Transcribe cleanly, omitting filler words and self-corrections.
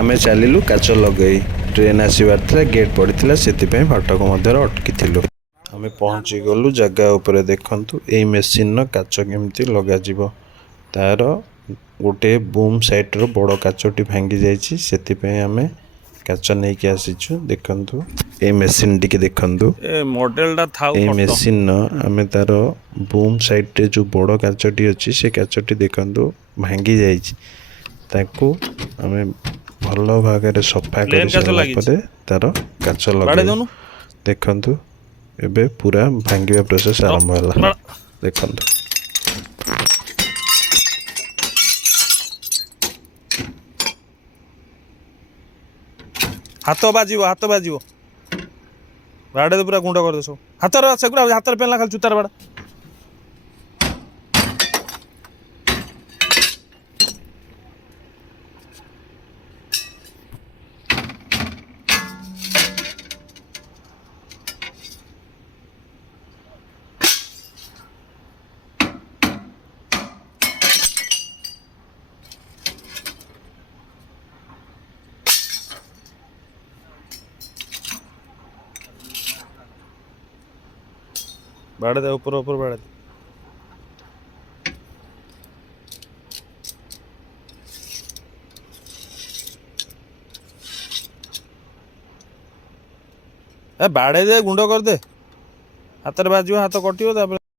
आमे चलिलु काच लगे ट्रेन आसबार था गेट पड़ी से फाटक मध्य अटकी आमे पहुँची गलु जगह उपरे देखंतु ए मेसीन न काच केमती लगा जिवो तार गोटे बूम साइड रो बड़ काचटी भांगी जाइछि सेति पे आमे काच नै के आसीछु देखंतु ए मेसीन टिके देखंतु ए मॉडल टा थाउ ए फटो मेसीन न आमे तार बूम साइड रे जो बड़ काचटी अछि से काचटी देखंतु भांगी जाइछि ताकू आमे भल भागरे सफा कर प्लेन काच सारा लागिछि परे तार काच बाडे लगे दोनु देखंतु एबे पूरा भांगिबा प्रोसेस आरंभ होला देखंतु हाथ बाजिवो बाडे तो पूरा गुंड कर दे सब हाथ सेगुरा हाथ पेला खाली जूतार बाड़ा बाड़े दे ऊपर ऊपर बाड़े दे ए बाड़े दे गुंड कर दे हाथ बाजिव हाथ कटिव